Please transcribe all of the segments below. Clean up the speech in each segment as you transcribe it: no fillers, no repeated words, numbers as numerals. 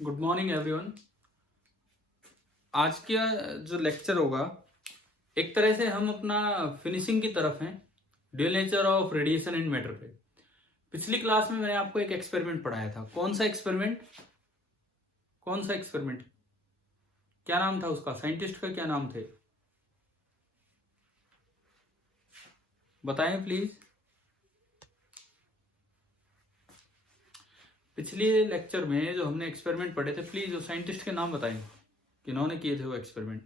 Good morning everyone. आज का जो लेक्चर होगा एक तरह से हम अपना फिनिशिंग की तरफ हैं dual nature of radiation and matter पे। पिछली क्लास में मैंने आपको एक एक्सपेरिमेंट पढ़ाया था। कौन सा एक्सपेरिमेंट? क्या नाम था उसका? साइंटिस्ट का क्या नाम थे? बताएं प्लीज। पिछले लेक्चर में जो हमने एक्सपेरिमेंट पढ़े थे, प्लीज वो साइंटिस्ट के नाम बताएं किन्होंने किए थे वो एक्सपेरिमेंट।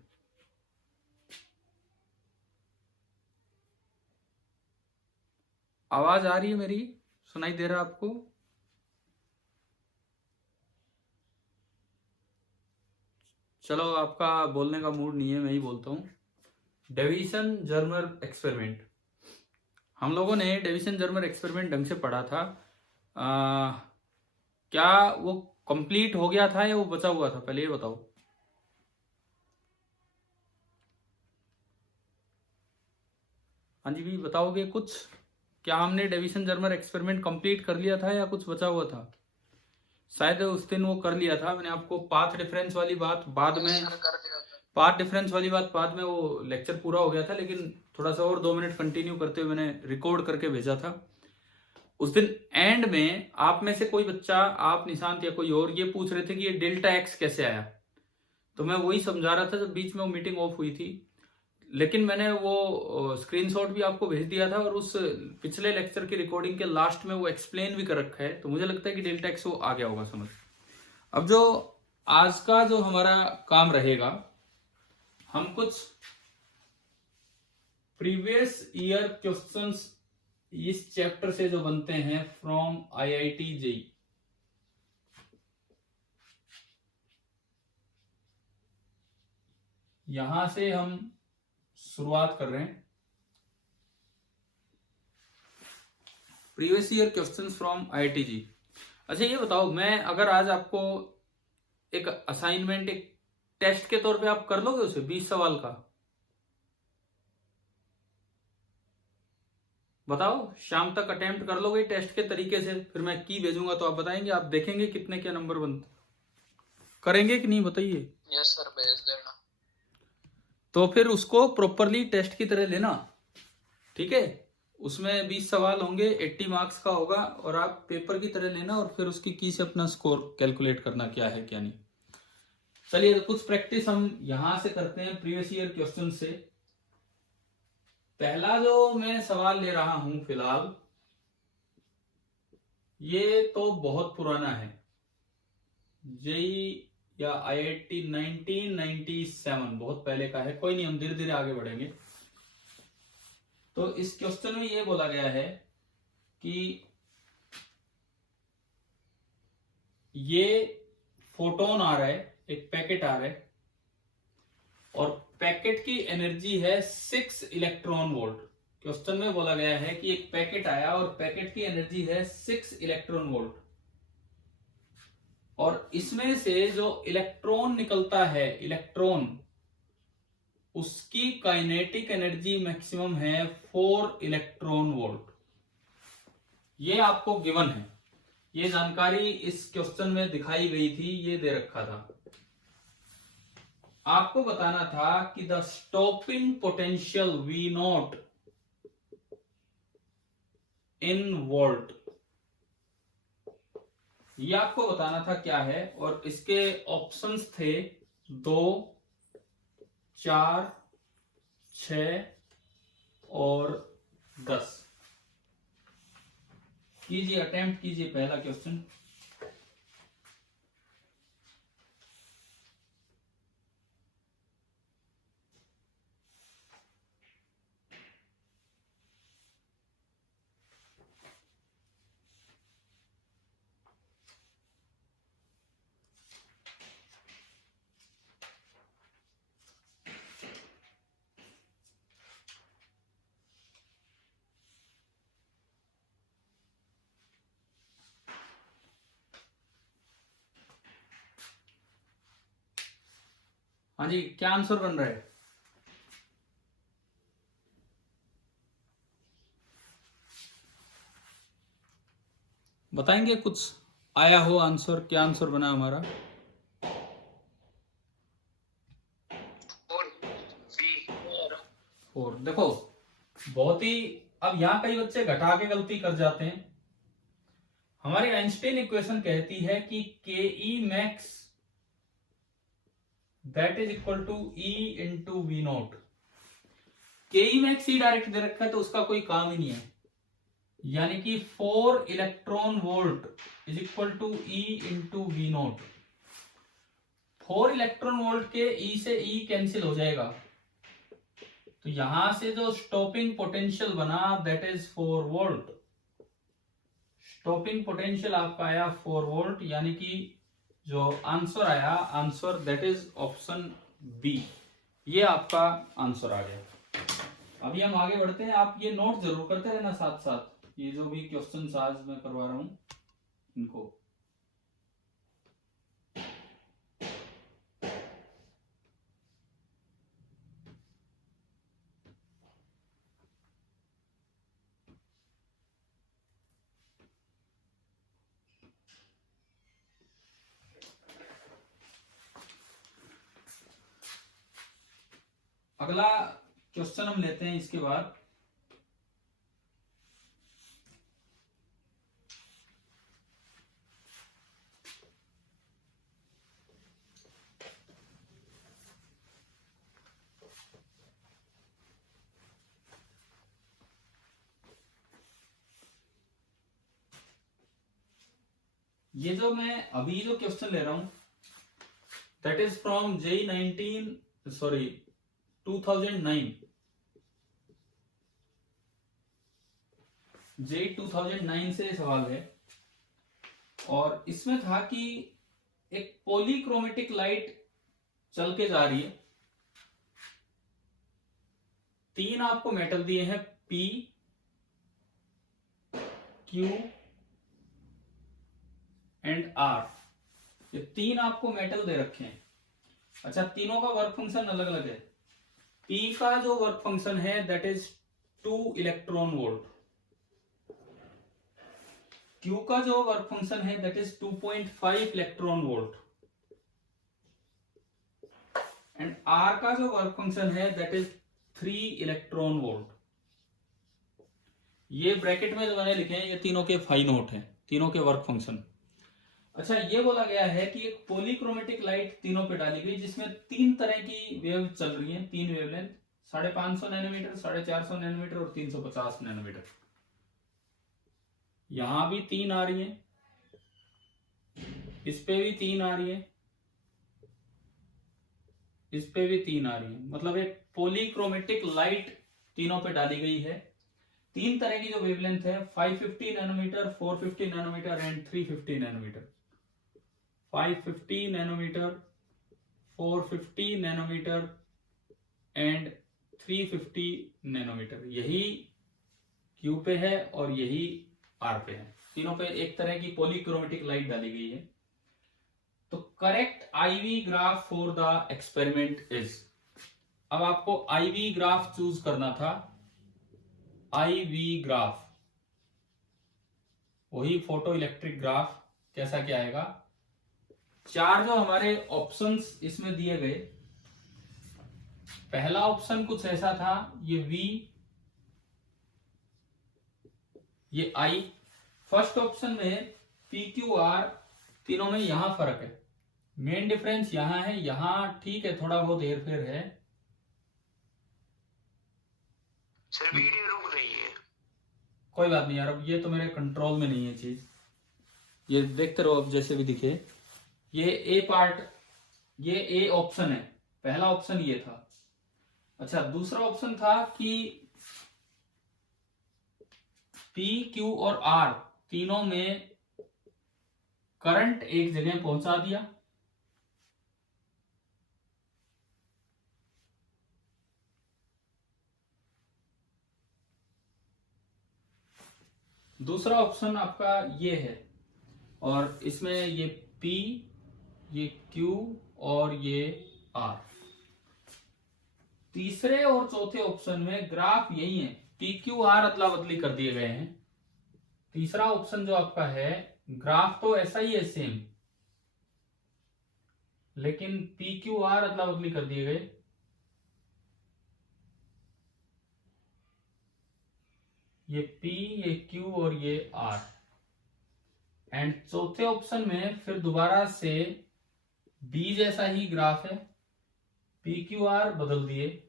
आवाज आ रही है मेरी? सुनाई दे रहा है आपको? चलो, आपका बोलने का मूड नहीं है, मैं ही बोलता हूँ। Davisson Germer experiment. हम लोगों ने डेविसन जर्मर एक्सपेरिमेंट ढंग से पढ़ा था। क्या वो कंप्लीट हो गया था या वो बचा हुआ था? पहले ये बताओ। हाँ जी भी बताओगे कुछ? क्या हमने डेविसन जर्मर एक्सपेरिमेंट कंप्लीट कर लिया था या कुछ बचा हुआ था? शायद उस दिन वो कर लिया था। मैंने आपको पाथ डिफरेंस वाली बात बाद में वो लेक्चर पूरा हो गया था, लेकिन थोड़ा सा और 2 मिनट कंटिन्यू करते हुए मैंने रिकॉर्ड करके भेजा था। उस दिन एंड में आप में से कोई बच्चा, आप निशांत या कोई और, ये पूछ रहे थे कि ये डेल्टा एक्स कैसे आया। तो मैं वही समझा रहा था जब बीच में वो मीटिंग ऑफ हुई थी। लेकिन मैंने वो स्क्रीनशॉट भी आपको भेज दिया था और उस पिछले लेक्चर की रिकॉर्डिंग के लास्ट में वो एक्सप्लेन भी कर रखा है। तो मुझे लगता है कि डेल्टा एक्स वो आ गया होगा समझ। अब जो आज का जो हमारा काम रहेगा, हम कुछ प्रीवियस ईयर क्वेश्चंस इस चैप्टर से जो बनते हैं फ्रॉम आईआईटी जेई, यहां से हम शुरुआत कर रहे हैं। Previous year questions from IIT JEE. अच्छा ये बताओ, मैं अगर आज आपको एक असाइनमेंट, एक टेस्ट के तौर पे आप कर लोगे उसे 20 सवाल का? बताओ, शाम तक अटेम्प्ट कर लोगे टेस्ट के तरीके से? फिर मैं की भेजूंगा तो आप बताएंगे, आप देखेंगे कितने क्या नंबर बनते। करेंगे कि नहीं बताइए? यस सर, भेज देना। तो फिर उसको प्रॉपरली टेस्ट की तरह लेना, ठीक है? उसमें 20 सवाल होंगे, 80 मार्क्स का होगा, और आप पेपर की तरह लेना और फिर उसकी की से अपना स्कोर कैलकुलेट करना क्या है क्या नहीं। चलिए, तो कुछ प्रैक्टिस हम यहां से करते हैं प्रीवियस ईयर क्वेश्चन से। पहला जो मैं सवाल ले रहा हूं फिलहाल, ये तो बहुत पुराना है। जेई या आईआईटी 1997, बहुत पहले का है। कोई नहीं, हम धीरे धीरे आगे बढ़ेंगे। तो इस क्वेश्चन में ये बोला गया है कि ये फोटोन आ रहा है, एक पैकेट आ रहा है, और पैकेट की एनर्जी है 6 इलेक्ट्रॉन वोल्ट। क्वेश्चन में बोला गया है कि एक पैकेट आया और पैकेट की एनर्जी है 6 इलेक्ट्रॉन वोल्ट, और इसमें से जो इलेक्ट्रॉन निकलता है, इलेक्ट्रॉन, उसकी काइनेटिक एनर्जी मैक्सिमम है 4 इलेक्ट्रॉन वोल्ट। ये आपको गिवन है, ये जानकारी इस क्वेश्चन में दिखाई गई थी, ये दे रखा था। आपको बताना था कि the stopping potential V naught in volt, ये आपको बताना था क्या है। और इसके ऑप्शंस थे 2, 4, 6 और 10। कीजिए, अटेम्प्ट कीजिए पहला क्वेश्चन। हाँ जी, क्या आंसर बन रहा है? बताएंगे कुछ आया हो आंसर? क्या आंसर बना हमारा? 4। देखो बहुत ही, अब यहां कई बच्चे घटा के गलती कर जाते हैं। हमारी आइंस्टाइन इक्वेशन कहती है कि K E max that is equal to E into V naught. K E max he direct दे रखा है तो उसका कोई काम ही नहीं है, यानी कि 4 electron volt is equal to E into V naught. 4 electron volt के ई से ई कैंसिल हो जाएगा, तो यहां से जो स्टॉपिंग पोटेंशियल बना that is 4 volt. Stopping potential आपका आया 4 वोल्ट, यानी कि जो आंसर आया, answer that is option B, ये आपका आंसर आ गया। अभी हम आगे बढ़ते हैं, आप ये नोट जरूर करते रहना साथ साथ, ये जो भी क्वेश्चन आज मैं करवा रहा हूं इनको। अगला क्वेश्चन हम लेते हैं इसके बाद। ये जो मैं अभी जो क्वेश्चन ले रहा हूं that is from JEE 2009। JEE 2009 से सवाल है, और इसमें था कि एक पॉलीक्रोमेटिक लाइट चल के जा रही है, 3 आपको मेटल दिए हैं पी, क्यू एंड आर। ये 3 आपको मेटल दे रखे हैं। अच्छा, तीनों का वर्क फंक्शन अलग अलग है। पी का जो वर्क फंक्शन है that is 2 electron volt, Q का जो वर्क फंक्शन है that is 2.5 electron volt, and R का जो वर्क फंक्शन है दैट इज 3 इलेक्ट्रॉन वोल्ट। ये ब्रैकेट में जो मैंने लिखे हैं ये तीनों के फाई नोट हैं, तीनों के वर्क फंक्शन। अच्छा, ये बोला गया है कि एक पॉलीक्रोमेटिक लाइट तीनों पे डाली गई जिसमें 3 तरह की वेव चल रही हैं, 3 वेवलेंथ, 550 नैनोमीटर, 450 नैनोमीटर और 350 नैनोमीटर। यहां भी 3 आ रही हैं, इस पे भी 3 आ रही है, इस पे भी 3 आ रही है। मतलब एक पॉलीक्रोमेटिक लाइट तीनों पे डाली गई है। 3 तरह की जो वेवलेंथ है, 550 nanometre, 450 nanometre and 350 nanometre. 550 nanometre, 450 nanometre and 350 nanometre. यही क्यू पे है और यही आर पे है। तीनों पे एक तरह की पॉलीक्रोमेटिक लाइट डाली गई है। तो correct IV graph for the experiment is, अब आपको आईवी ग्राफ चूज करना था। आईवी ग्राफ, वही फोटो इलेक्ट्रिक ग्राफ कैसा क्या आएगा। 4 जो हमारे ऑप्शंस इसमें दिए गए, पहला ऑप्शन कुछ ऐसा था, ये V, ये I। फर्स्ट ऑप्शन में PQR, तीनों में यहां फर्क है, मेन डिफरेंस यहां है, यहां ठीक है थोड़ा बहुत हेर फेर है। सर वीडियो रुक रही है। कोई बात नहीं यार, अब ये तो मेरे कंट्रोल में नहीं है चीज, ये देखते रहो अब जैसे भी दिखे। ये ए पार्ट, ये ए ऑप्शन है, पहला ऑप्शन ये था। अच्छा, दूसरा ऑप्शन था कि पी, क्यू और आर तीनों में करंट एक जगह पहुंचा दिया, दूसरा ऑप्शन आपका ये है, और इसमें ये P, ये Q और ये R। तीसरे और चौथे ऑप्शन में ग्राफ यही है, PQR अदला बदली कर दिए गए हैं। तीसरा ऑप्शन जो आपका है, ग्राफ तो ऐसा ही है सेम, लेकिन PQR अदला बदली कर दिए गए। ये P, ये Q और ये R। एंड चौथे ऑप्शन में फिर दोबारा से B जैसा ही ग्राफ है, PQR बदल दिए,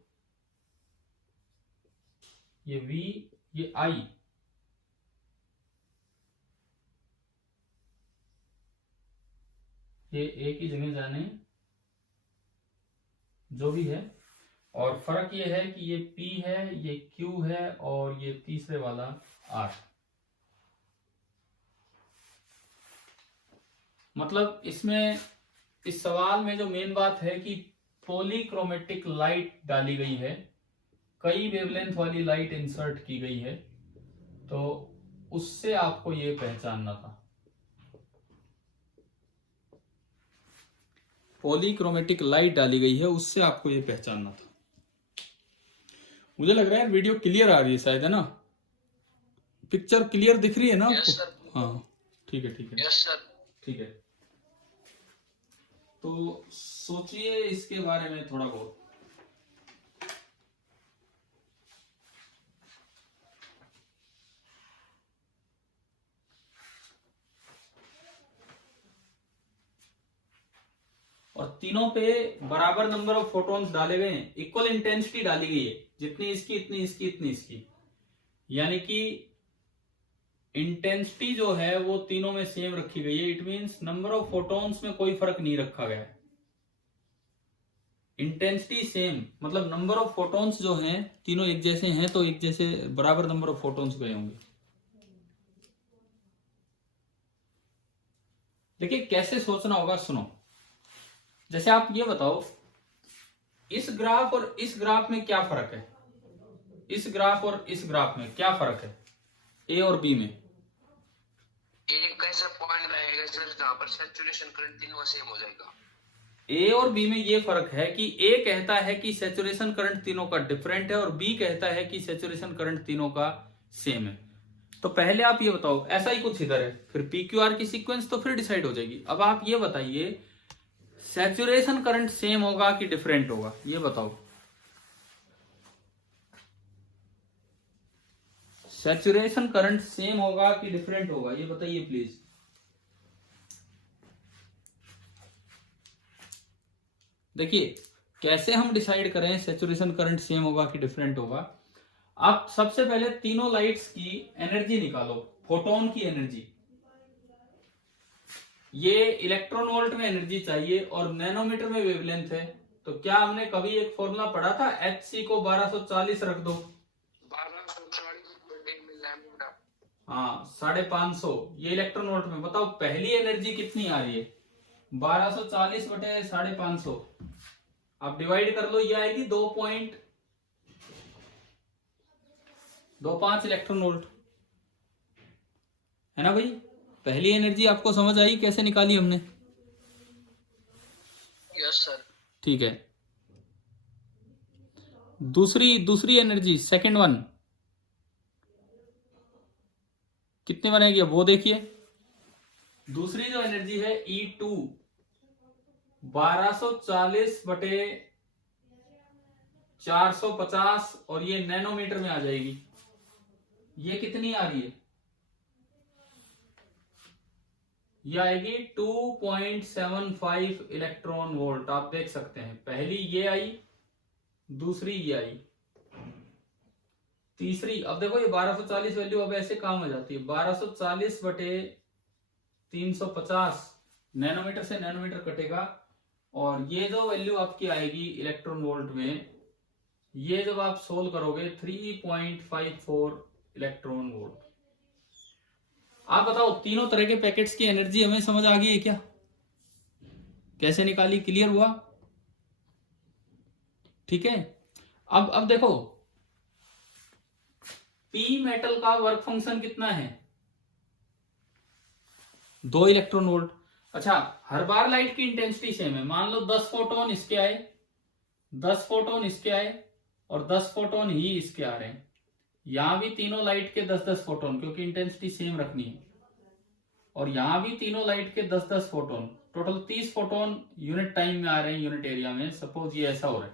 ये V, ये I। ये एक ही जगह जाने, जो भी है। और फर्क ये है कि ये P है, ये Q है और ये तीसरे वाला R। मतलब इसमें, इस सवाल में जो मेन बात है कि पॉलीक्रोमेटिक लाइट डाली गई है, कई वेवलेंथ वाली लाइट इंसर्ट की गई है, तो उससे आपको ये पहचानना था। पॉलीक्रोमेटिक लाइट डाली गई है, उससे आपको ये पहचानना था। मुझे लग रहा है वीडियो क्लियर आ रही है शायद, है ना? पिक्चर क्लियर दिख रही है ना आपको? Yes sir. हाँ ठीक है, ठीक है, यस सर। ठीक है। तो सोचिए इसके बारे में थोड़ा बहुत। और तीनों पे बराबर नंबर ऑफ फोटॉन्स डाले गए हैं, इक्वल इंटेंसिटी डाली गई है, जितनी इसकी इतनी इसकी इतनी इसकी, यानी कि इंटेंसिटी जो है वो तीनों में सेम रखी गई है। It means number of photons में कोई फर्क नहीं रखा गया है, इंटेंसिटी सेम। मतलब नंबर ऑफ फोटॉन्स जो हैं तीनों एक जैसे हैं, तो एक जैसे बराबर नंबर ऑफ फोटॉन्स गए होंगे। देखिए कैसे सोचना होगा, सुनो। जैसे आप ये बताओ, इस ग्राफ और इस ग्राफ में क्या फर्क है? इस ग्राफ और इस ग्राफ में क्या फर्क है ए और बी में? एक ऐसा पॉइंट रहेगा सर जहां पर सैचुरेशन करंट तीनों सेम हो जाएगा। ए और बी में ये फर्क है कि ए कहता है कि सैचुरेशन करंट तीनों का डिफरेंट है और बी कहता है कि सैचुरेशन करंट तीनों का सेम है। तो पहले आप ये बताओ, ऐसा ही कुछ इधर है, फिर पी क्यू आर की सीक्वेंस तो फिर डिसाइड हो जाएगी। अब आप ये बताइए, सैचुरेशन करंट सेम होगा कि डिफरेंट होगा, ये बताओ। सैचुरेशन करंट सेम होगा कि डिफरेंट होगा, ये बताइए प्लीज। देखिए कैसे हम डिसाइड करें सैचुरेशन करंट सेम होगा कि डिफरेंट होगा। आप सबसे पहले तीनों लाइट्स की एनर्जी निकालो, फोटोन की एनर्जी। ये इलेक्ट्रॉन वोल्ट में एनर्जी चाहिए और नैनोमीटर में वेवलेंथ है। तो क्या हमने कभी एक फॉर्मूला पढ़ा था, HC को 1240 रख दो, 1240 हाँ 550, ये इलेक्ट्रॉन वोल्ट में। बताओ पहली एनर्जी कितनी आ रही है? 1240 बटे 550, आप डिवाइड कर लो, ये आएगी 2.25 इलेक्ट्रॉन वोल्ट, है ना भाई? पहली एनर्जी आपको समझ आई कैसे निकाली हमने? Yes sir. ठीक है, दूसरी एनर्जी, सेकंड वन कितने बनेगी वो देखिए। दूसरी जो एनर्जी है E2, 1240 बटे 450 और ये नैनोमीटर में आ जाएगी। ये कितनी आ रही है? ये आएगी 2.75 इलेक्ट्रॉन वोल्ट। आप देख सकते हैं, पहली ये आई, दूसरी ये आई, तीसरी। अब देखो ये 1240 वैल्यू अब ऐसे काम हो जाती है, 1240 बटे 350, नैनोमीटर से नैनोमीटर कटेगा और ये जो वैल्यू आपकी आएगी इलेक्ट्रॉन वोल्ट में, ये जब आप सोल्व करोगे 3.54 इलेक्ट्रॉन वोल्ट। आप बताओ तीनों तरह के पैकेट्स की एनर्जी हमें समझ आ गई है क्या? कैसे निकाली, क्लियर हुआ? ठीक है। अब देखो, पी मेटल का वर्क फंक्शन कितना है? 2 इलेक्ट्रॉन वोल्ट। अच्छा, हर बार लाइट की इंटेंसिटी सेम है। मान लो 10 फोटोन इसके आए, 10 फोटोन इसके आए और 10 फोटोन ही इसके आ रहे हैं। यहां भी तीनों लाइट के 10-10 फोटोन, क्योंकि इंटेंसिटी सेम रखनी है। और यहां भी तीनों लाइट के 10-10 photon, total 30 photon unit time में आ रहे हैं, यूनिट एरिया में। सपोज ये ऐसा हो रहा है,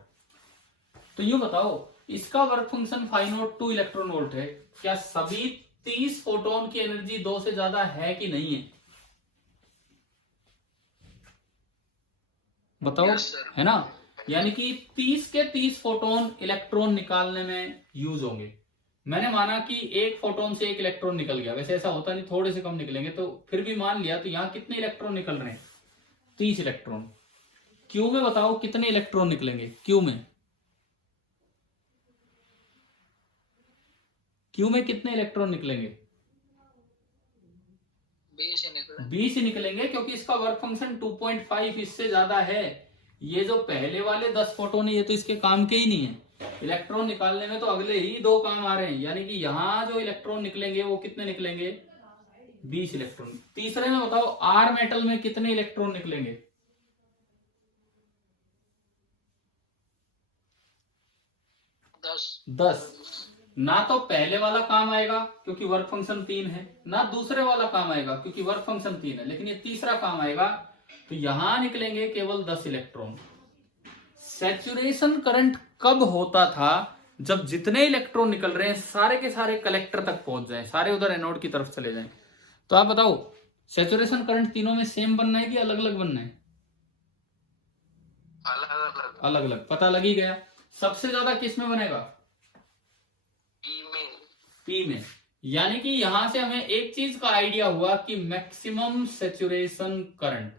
तो यूं बताओ इसका work function 5 not 2 electron volt है। क्या सभी 30 फोटोन की एनर्जी 2 से ज्यादा है कि नहीं है? बताओ। Yes, sir. है ना, यानी कि 30 के 30 फोटोन इलेक्ट्रॉन निकालने में यूज होंगे। मैंने माना कि एक फोटोन से एक इलेक्ट्रॉन निकल गया, वैसे ऐसा होता नहीं, थोड़े से कम निकलेंगे, तो फिर भी मान लिया, तो यहाँ कितने इलेक्ट्रॉन निकल रहे हैं? 30 इलेक्ट्रॉन। क्यू में बताओ कितने इलेक्ट्रॉन निकलेंगे? क्यू में कितने इलेक्ट्रॉन निकलेंगे? 20 ही निकलेंगे, क्योंकि इसका वर्क फंक्शन 2.5 इससे ज्यादा है। ये जो पहले वाले 10 फोटोन है, ये तो इसके काम के ही नहीं है। इलेक्ट्रॉन निकालने में तो अगले ही 2 काम आ रहे हैं, यानी कि यहां जो इलेक्ट्रॉन निकलेंगे वो कितने निकलेंगे? 20 इलेक्ट्रॉन। तीसरे में बताओ आर मेटल में कितने इलेक्ट्रॉन निकलेंगे? 10। ना तो पहले वाला काम आएगा क्योंकि वर्क फंक्शन 3 है, ना दूसरे वाला काम आएगा क्योंकि वर्क फंक्शन 3 है, लेकिन ये तीसरा काम आएगा, तो यहां निकलेंगे केवल 10 इलेक्ट्रॉन। सैचुरेशन करंट कब होता था? जब जितने इलेक्ट्रॉन निकल रहे हैं सारे के सारे कलेक्टर तक पहुंच जाए, सारे उधर एनोड की तरफ चले जाएं। तो आप बताओ सैचुरेशन करंट तीनों में सेम बनना है कि अलग अलग बनना है? अलग अलग। पता लग ही गया। सबसे ज्यादा किस में बनेगा? पी में। यानी कि यहां से हमें एक चीज का आइडिया हुआ कि मैक्सिमम सैचुरेशन करंट,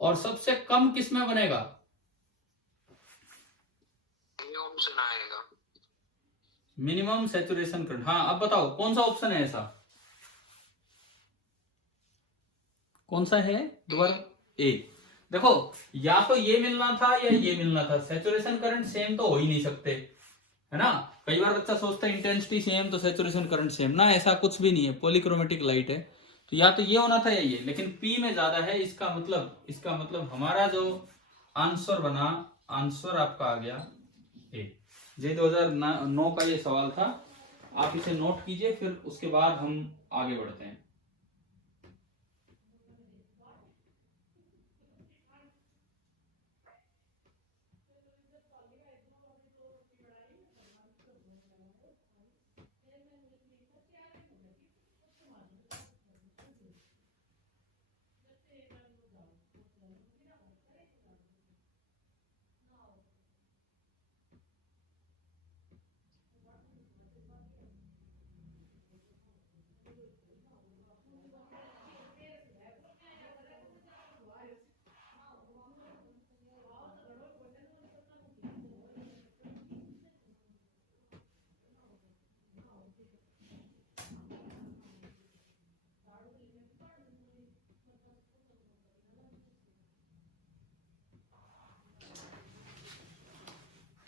और सबसे कम किस में बनेगा? ऑप्शन आएगा मिनिमम सैचुरेशन करंट। हाँ, अब बताओ कौन सा ऑप्शन है ऐसा? कौन सा है दोबारा? ए। देखो, या तो ये मिलना था या ये मिलना था। सैचुरेशन करंट सेम तो हो ही नहीं सकते, है ना। कई बार बच्चा सोचता है इंटेंसिटी सेम तो सैचुरेशन करंट सेम, ना ऐसा कुछ भी नहीं है। पॉलीक्रोमेटिक लाइट है, तो या तो ये होना था या ये, लेकिन पी में ज्यादा है। इसका मतलब हमारा जो आंसर बना, आंसर आपका आ गया ए। जे 2009 का ये सवाल था, आप इसे नोट कीजिए, फिर उसके बाद हम आगे बढ़ते हैं।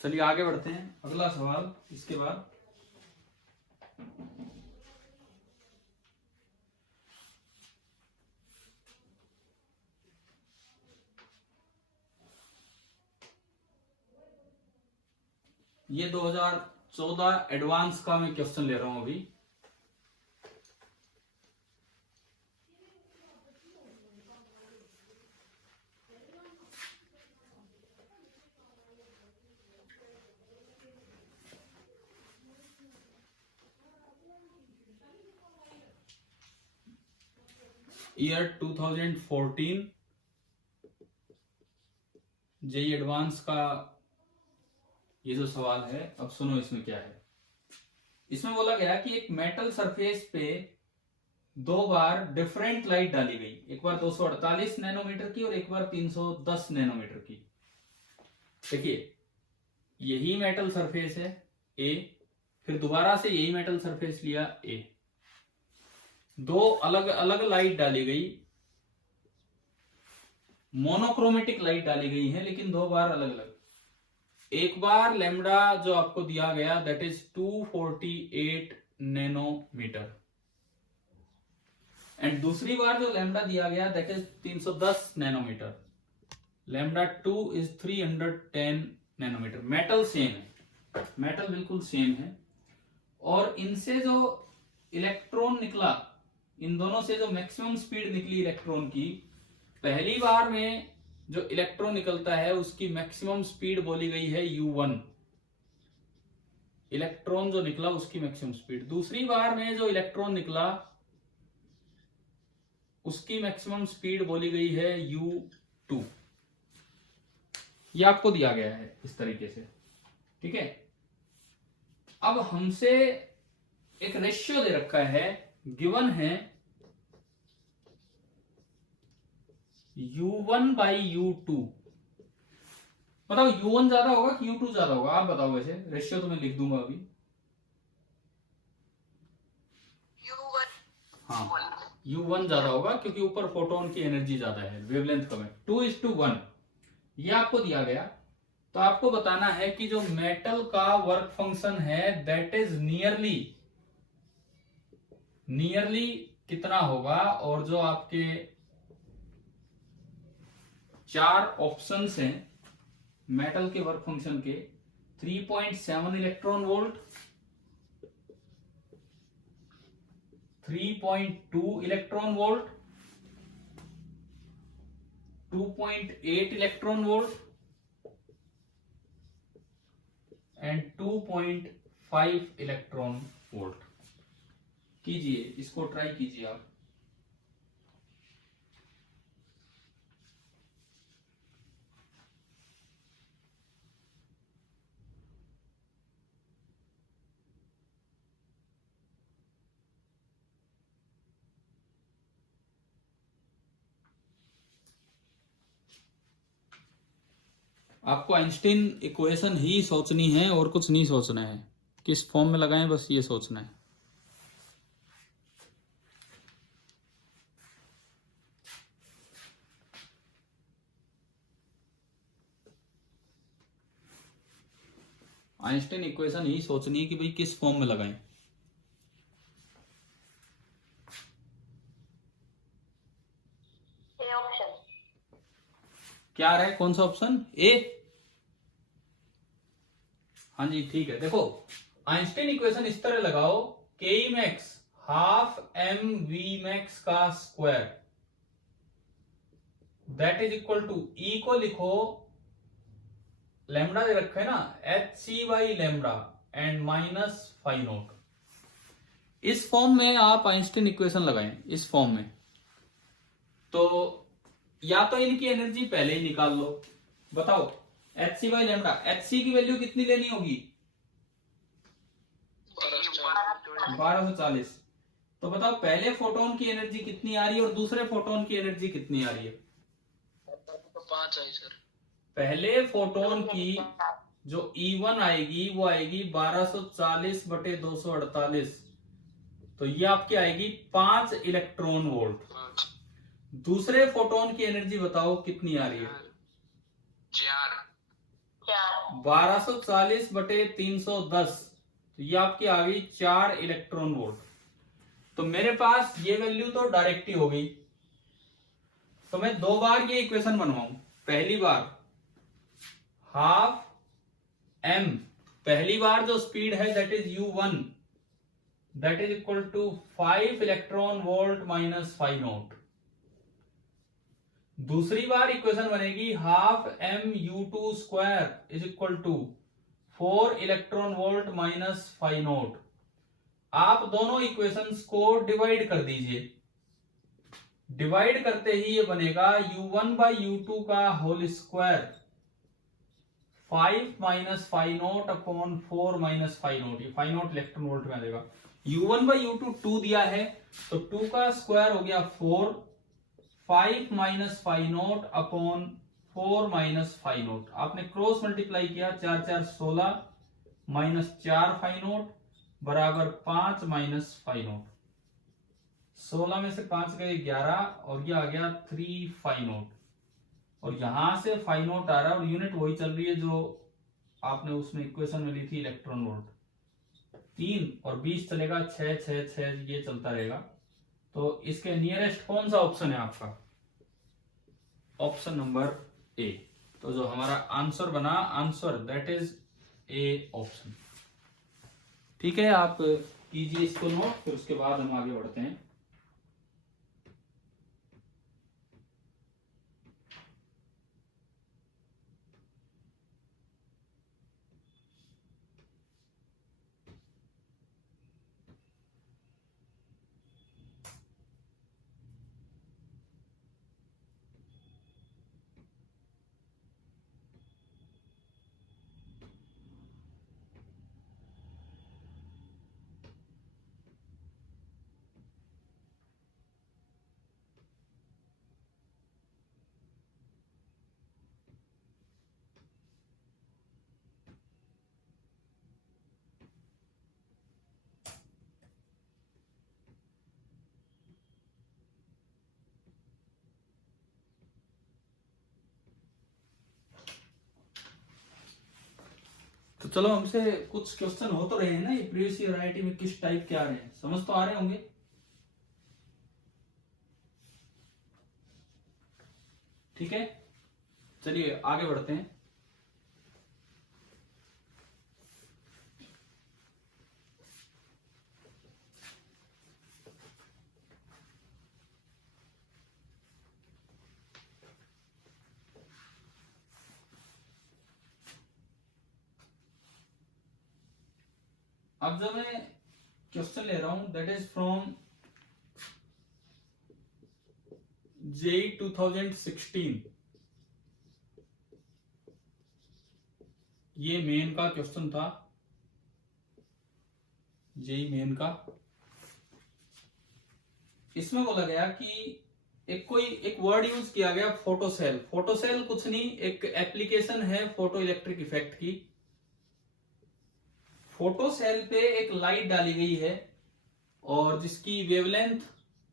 चलिए आगे बढ़ते हैं। अगला सवाल इसके बाद। ये 2014 एडवांस का मैं क्वेश्चन ले रहा हूं अभी। ईयर 2014 जेई एडवांस का ये जो सवाल है, अब सुनो इसमें क्या है। इसमें बोला गया कि एक मेटल सरफेस पे 2 बार डिफरेंट लाइट डाली गई, एक बार 248 नैनोमीटर की और एक बार 310 नैनोमीटर की। देखिए, यही मेटल सरफेस है ए, फिर दोबारा से यही मेटल सरफेस लिया ए, 2 अलग अलग लाइट डाली गई, मोनोक्रोमेटिक लाइट डाली गई है, लेकिन 2 बार अलग अलग। एक बार लैम्डा जो आपको दिया गया दैट इज 248 नैनोमीटर, एंड दूसरी बार जो लैम्डा दिया गया दैट इज 310 नैनोमीटर। लैम्डा 2 इज 310 नैनोमीटर। मेटल सेम है, मेटल बिल्कुल सेम है, और इनसे जो इलेक्ट्रॉन निकला, इन दोनों से जो मैक्सिमम स्पीड निकली इलेक्ट्रॉन की, पहली बार में जो इलेक्ट्रॉन निकलता है उसकी मैक्सिमम स्पीड बोली गई है u1, इलेक्ट्रॉन जो निकला उसकी मैक्सिमम स्पीड, दूसरी बार में जो इलेक्ट्रॉन निकला उसकी मैक्सिमम स्पीड बोली गई है u2। ये आपको दिया गया है इस तरीके से, ठीक है। अब हमसे एक रेशियो दे रखा है, गिवन है u1 बाई u2। बताओ u1 ज्यादा होगा कि u2 ज्यादा होगा, आप बताओ। वैसे रेशियो तो मैं लिख दूंगा अभी। हाँ, u1 ज्यादा होगा क्योंकि ऊपर फोटोन की एनर्जी ज्यादा है, वेवलेंथ कम है। 2:1 ये आपको दिया गया। तो आपको बताना है कि जो मेटल का वर्क फंक्शन है दैट इज नियरली कितना होगा। और जो आपके 4 ऑप्शंस हैं मेटल के वर्क फंक्शन के, 3.7 electron volt, 3.2 electron volt, 2.8 electron volt and 2.5 electron volt. कीजिए, इसको ट्राई कीजिए आप। आपको आइंस्टीन इक्वेशन ही सोचनी है और कुछ नहीं सोचना है, किस फॉर्म में लगाएं बस ये सोचना है। आइंस्टीन इक्वेशन ही सोचनी है कि भाई किस फॉर्म में लगाएं। ऑप्शन क्या आ रहा है, कौन सा ऑप्शन? ए। हाँ जी ठीक है। देखो आइंस्टीन इक्वेशन इस तरह लगाओ, K max half M v max का square that is equal to, E को लिखो, लैम्डा दे रखा है ना, h C by lambda and minus phi naught. इस फॉर्म में आप आइंस्टीन इक्वेशन लगाएं, इस फॉर्म में। तो या तो इनकी एनर्जी पहले ही निकाल लो। बताओ H C by lambda, H C की वैल्यू कितनी लेनी होगी? 1240। तो बताओ पहले फोटोन की एनर्जी कितनी आ रही है और दूसरे फोटोन की एनर्जी कितनी आ रही है? 5 आई सर। पहले फोटोन की जो E1 आएगी वो आएगी 1240 बटे 248। तो ये आपकी आएगी 5 इलेक्ट्रॉन वोल्ट। दूसरे फोटोन की एनर्जी बताओ कितनी आ रही है? 4 1240 बटे 310। तो ये आपकी आ गई 4 इलेक्ट्रॉन वोल्ट। तो मेरे पास ये वैल्यू तो डायरेक्ट ही हो गई। तो मैं 2 बार ये इक्वेशन बनवाऊं। पहली बार हाफ एम, पहली बार जो स्पीड है that is u1 that is equal to 5 electron volt minus phi naught. दूसरी बार इक्वेशन बनेगी half M u2 square is equal to 4 electron volt minus phi naught. आप दोनों इक्वेशंस को डिवाइड कर दीजिए। डिवाइड करते ही ये बनेगा u1 बाई u2 का whole square 5 minus phi naught upon 4 minus phi naught. ये फाई नॉट इलेक्ट्रॉन वोल्ट में आ जाएगा। u1 बाई u2 2 दिया है तो 2 का स्क्वायर हो गया 4, 5 minus phi naught upon 4 minus phi naught. आपने क्रॉस मल्टीप्लाई किया, 4 4 16 माइनस 4 फाई नॉट बराबर 5 माइनस फाई नॉट। 16 में से 5 गए 11 और ये आ गया 3 फाई नॉट। और यहां से फाई नॉट आ रहा है और यूनिट वही चल रही है जो आपने उसमें इक्वेशन में ली थी, इलेक्ट्रॉन वोल्ट। 3 और 20 चलेगा, 6 6 6 ये चलता रहेगा। तो इसके नियरेस्ट कौन सा ऑप्शन है आपका? Option number A. तो जो हमारा आंसर बना, answer that is a option. ठीक है, आप कीजिए इसको नोट, फिर उसके बाद हम आगे बढ़ते हैं। तो चलो हमसे कुछ क्वेश्चन हो तो रहे हैं ना, ये प्रीवियस ईयर आईआईटी में किस टाइप के आ रहे हैं, समझ तो आ रहे होंगे। ठीक है, चलिए आगे बढ़ते हैं। अब जो मैं क्वेश्चन ले रहा हूं दैट इज फ्रॉम जेई 2016। ये मेन का क्वेश्चन था, जेई मेन का। इसमें बोला गया कि एक वर्ड यूज किया गया, फोटोसेल। फोटोसेल कुछ नहीं, एक एप्लीकेशन है फोटो इलेक्ट्रिक इफेक्ट की। फोटोसेल पे एक लाइट डाली गई है और जिसकी वेवलेंथ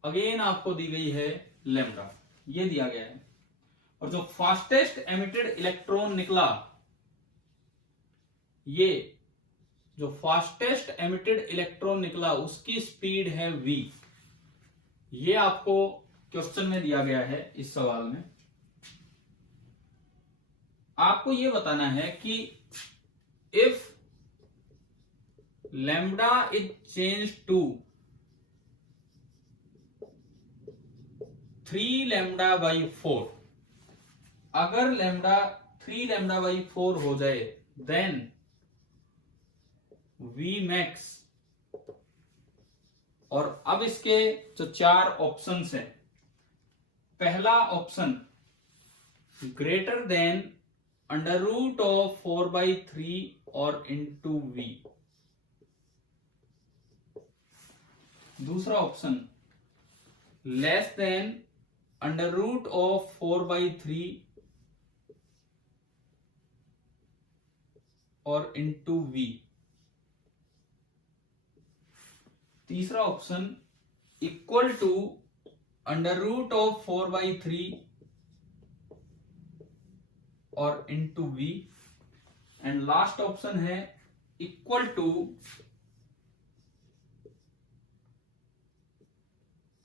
अगेन आपको दी गई है लैम्डा, ये दिया गया है। और जो फास्टेस्ट एमिटेड इलेक्ट्रॉन निकला, ये जो फास्टेस्ट एमिटेड इलेक्ट्रॉन निकला उसकी स्पीड है v। ये आपको क्वेश्चन में दिया गया है। इस सवाल में आपको ये बताना है कि if lambda is change to 3 lambda by 4, अगर लैम्डा 3 लैम्डा बाई 4 हो जाए देन V मैक्स। और अब इसके जो 4 ऑप्शंस हैं, पहला option greater than under root of 4/3 और इंटू V। दूसरा option less than under root of 4/3 और इंटू V। तीसरा option equal to under root of 4/3 और into V। And last option है equal to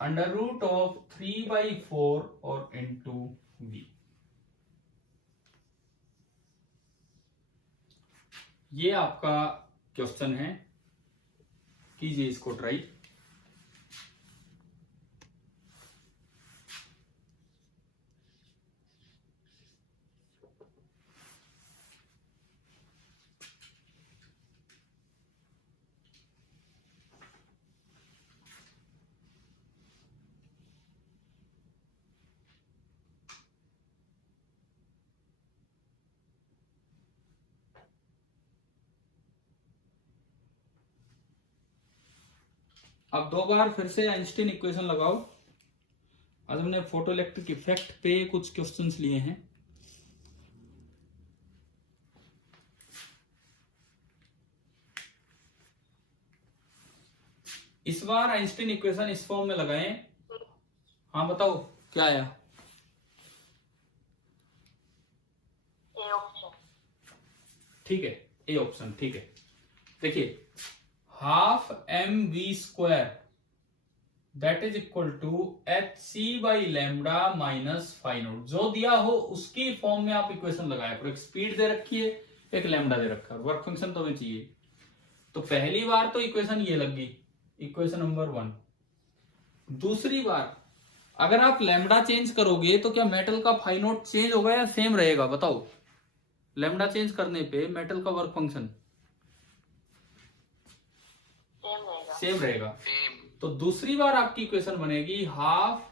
under root of 3/4 और into V। ये आपका question है, कीजिए इसको ट्राई। अब 2 बार फिर से आइंस्टीन इक्वेशन लगाओ। आज हमने फोटो इलेक्ट्रिक इफेक्ट पे कुछ क्वेश्चंस लिए हैं। इस बार आइंस्टीन इक्वेशन इस फॉर्म में लगाएं। हाँ बताओ क्या आया? A option. ठीक है, ए ऑप्शन। ठीक है, देखिए half mv² that is equal to hc/लैम्डा माइनस फाई नॉट। जो दिया हो उसकी फॉर्म में आप इक्वेशन लगाए। एक स्पीड दे रखी है, एक लैम्डा दे रखा है, वर्क फंक्शन तो हमें चाहिए। तो पहली बार तो इक्वेशन ये लग गई, इक्वेशन नंबर 1। दूसरी बार अगर आप लैम्डा चेंज करोगे तो क्या मेटल का फाई नॉट चेंज होगा या सेम रहेगा? बताओ, लैम्डा चेंज करने पे मेटल का वर्क फंक्शन सेम रहेगा। तो दूसरी बार आपकी इक्वेशन बनेगी half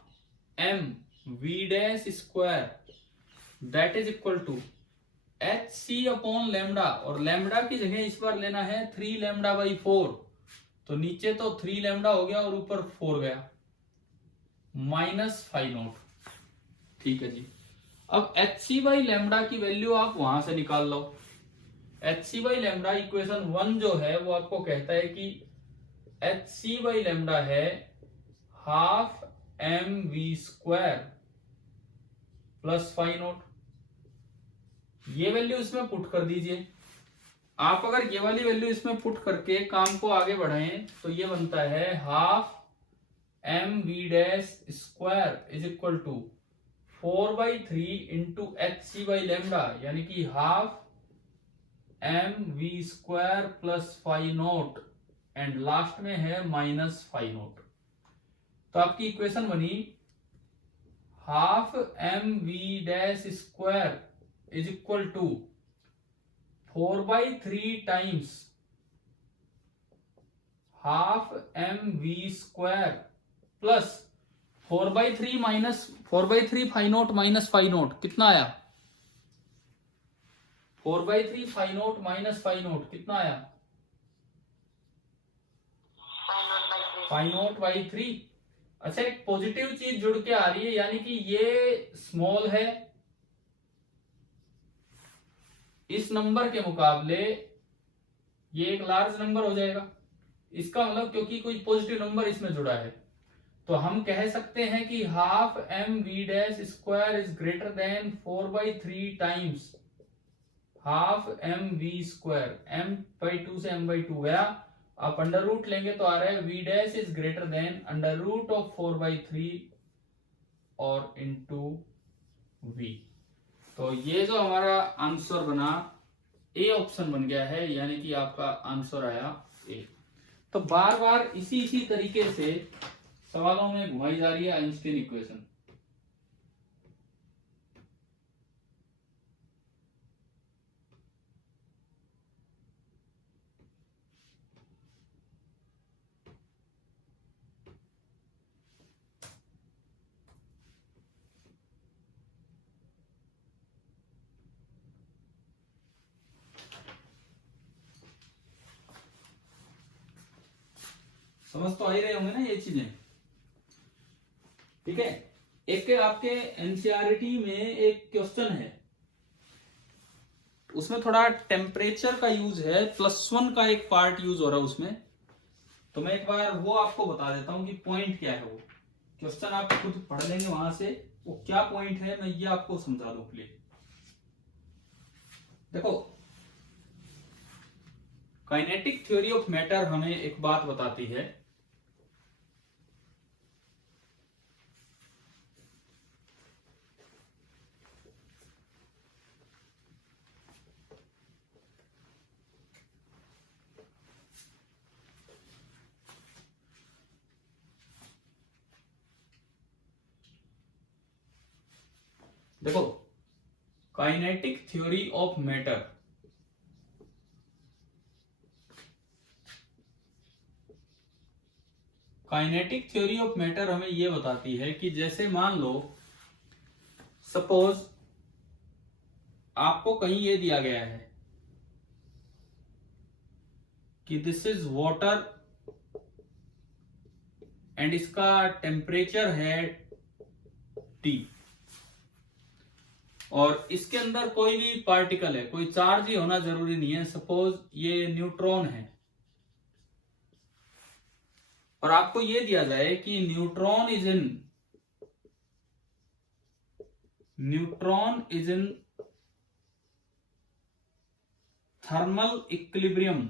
mv' that is equal to hc/लैम्डा। और लैम्डा की जगह इस बार लेना है 3 लैम्डा बाई 4। तो नीचे तो 3 लैम्डा हो गया और ऊपर 4 गया, माइनस फाई नॉट। ठीक है जी। अब hc/लैम्डा की वैल्यू आप वहां से निकाल लो। hc/लैम्डा इक्वेशन 1 जो है वो आपको कहता है कि hc/लैम्डा है half mv² plus phi naught. ये वैल्यू इसमें पुट कर दीजिए। आप अगर ये वाली वैल्यू इसमें पुट करके काम को आगे बढ़ाएं तो ये बनता है half M V dash square is equal to 4/3 into H C by lambda, यानी कि half M V square plus phi naught and last में है माइनस फाई नोट। तो आपकी इक्वेशन बनी half M V dash square is equal to 4/3 times half M V square plus 4/3 minus 4/3 phi naught minus phi naught कितना आया? 4/3 phi naught minus phi naught कितना आया? Phi naught by 3। अच्छा, एक positive चीज जुड़ के आ रही है, यानी कि ये स्मॉल है इस नंबर के मुकाबले, ये एक लार्ज नंबर हो जाएगा। इसका मतलब क्योंकि कोई पॉजिटिव नंबर इसमें जुड़ा है, तो हम कह सकते हैं कि half M V dash square is greater than 4/3 times half M V square. m/2 से m/2 गया, आप अंडर रूट लेंगे तो आ रहा है v dash is greater than under root of 4/3 और इंटू v। तो ये जो हमारा आंसर बना ए ऑप्शन बन गया है, यानी कि आपका आंसर आया ए। तो बार बार इसी तरीके से सवालों में घुमाई जा रही है आइंस्टीन इक्वेशन। समझ तो आ ही रहे होंगे ना ये चीजें, ठीक है। एक आपके एनसीईआरटी में एक क्वेश्चन है, उसमें थोड़ा टेम्परेचर का यूज है, +1 का एक पार्ट यूज हो रहा है उसमें। तो मैं एक बार वो आपको बता देता हूं कि पॉइंट क्या है। वो क्वेश्चन आप खुद पढ़ लेंगे वहां से, वो क्या पॉइंट है मैं ये आपको समझा दूं प्लीज। देखो, काइनेटिक थ्योरी ऑफ मैटर हमें एक बात बताती है, देखो kinetic theory of matter kinetic theory of matter हमें यह बताती है कि जैसे मान लो सपोज आपको कहीं ये दिया गया है कि दिस इज वाटर एंड इसका टेम्परेचर है T, और इसके अंदर कोई भी पार्टिकल है, कोई चार्ज ही होना जरूरी नहीं है। सपोज ये न्यूट्रॉन है और आपको ये दिया जाए कि neutron is in thermal equilibrium.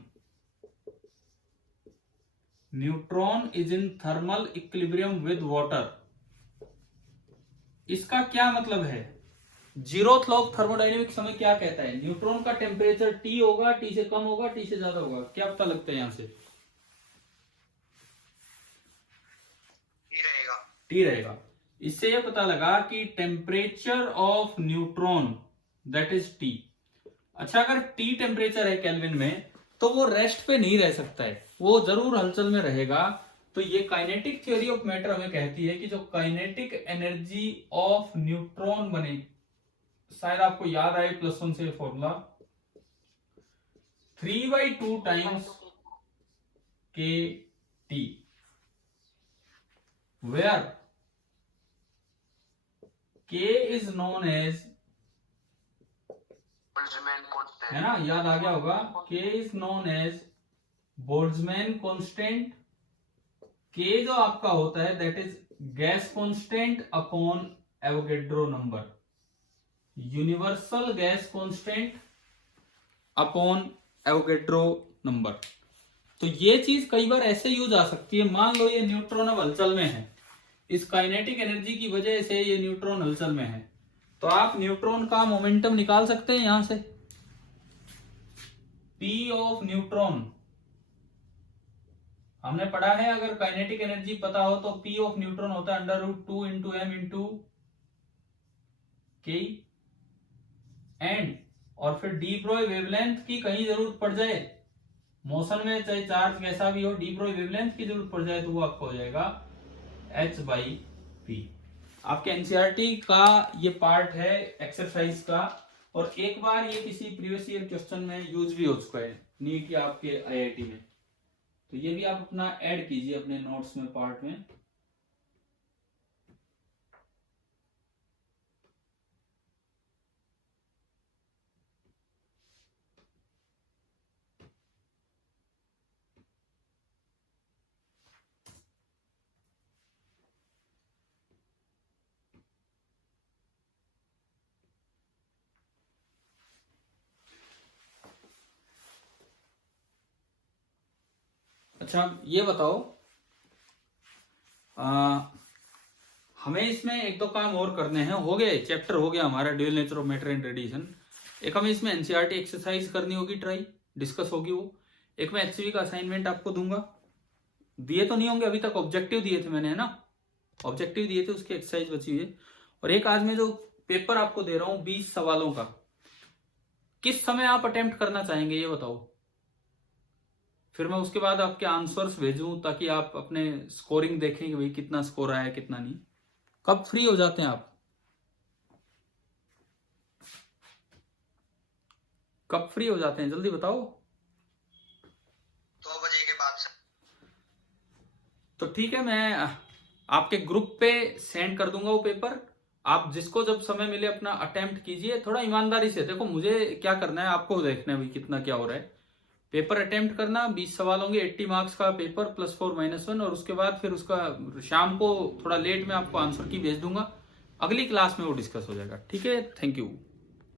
Neutron is in thermal equilibrium with water. इसका क्या मतलब है? जीरोथ लॉ ऑफ थर्मोडायनेमिक्स हमें क्या कहता है? न्यूट्रॉन का टेम्परेचर T होगा, T से कम होगा, T से ज्यादा होगा। क्या पता लगता है यहां से? T रहेगा। इससे यह पता लगा कि temperature of neutron that is T। अच्छा, अगर T टेम्परेचर है केल्विन में तो वो रेस्ट पे नहीं रह सकता है, वो जरूर हलचल में रहेगा। तो ये काइनेटिक थ्योरी ऑफ मैटर हमें कहती है कि जो काइनेटिक एनर्जी ऑफ न्यूट्रॉन बने, शायद आपको याद आए +1 से formula, 3/2 times KT, where K is known as, है ना, याद आ गया होगा, K is known as Boltzmann constant. K जो आपका होता है that is gas constant upon Avogadro number. Universal gas constant upon Avogadro number. तो ये चीज कई बार ऐसे यूज आ सकती है। मान लो ये न्यूट्रॉन अब हलचल में है, इस काइनेटिक एनर्जी की वजह से ये न्यूट्रॉन हलचल में है, तो आप न्यूट्रॉन का मोमेंटम निकाल सकते हैं यहां से। पी ऑफ न्यूट्रॉन हमने पढ़ा है, अगर काइनेटिक एनर्जी पता हो तो पी ऑफ न्यूट्रॉन होता है √2 इंटू एम इंटू के एंड, और फिर डी ब्रोई वेवलेंथ की कहीं जरूरत पड़ जाए मोशन में, चाहे चार्ज कैसा भी हो, डी ब्रोई वेवलेंथ की जरूरत पड़ जाए तो वो आपको हो जाएगा h/p। आपके एनसीईआरटी का ये पार्ट है एक्सरसाइज का, और एक बार ये किसी प्रीवियस ईयर क्वेश्चन में यूज भी हो चुका है नीट या आपके आईआईटी में, तो ये भी आप अपना ऐड कीजिए अपने नोट्स में, पार्ट में। अच्छा ये बताओ, हमें इसमें एक दो काम और करने हैं। हो गया चैप्टर, हो गया हमारा dual nature of matter and radiation. एक हमें इसमें एनसीईआरटी एक्सरसाइज करनी होगी, ट्राई डिस्कस होगी वो। एक मैं एचसीवी का असाइनमेंट आपको दूंगा, दिए तो नहीं होंगे अभी तक, ऑब्जेक्टिव दिए थे मैंने, है ना, ऑब्जेक्टिव दिए थे, उसकी एक्सरसाइज बची हुई है। और एक आज मैं जो पेपर आपको दे रहा हूँ 20 सवालों का, किस समय आप अटेम्प्ट करना चाहेंगे ये बताओ, फिर मैं उसके बाद आपके आंसर्स भेजूं ताकि आप अपने स्कोरिंग देखें कि भाई कितना स्कोर आया कितना नहीं। कब फ्री हो जाते हैं आप, कब फ्री हो जाते हैं, जल्दी बताओ। 2 बजे के बाद से। तो ठीक है, मैं आपके ग्रुप पे सेंड कर दूंगा वो पेपर, आप जिसको जब समय मिले अपना अटेम्प्ट कीजिए, थोड़ा ईमानदारी से। देखो मुझे क्या करना है, आपको देखना है भाई कितना क्या हो रहा है। पेपर अटेम्प्ट करना, 20 सवाल होंगे, 80 मार्क्स का पेपर, +4 -1, और उसके बाद फिर उसका शाम को थोड़ा लेट में आपको आंसर की भेज दूंगा, अगली क्लास में वो डिस्कस हो जाएगा। ठीक है, थैंक यू।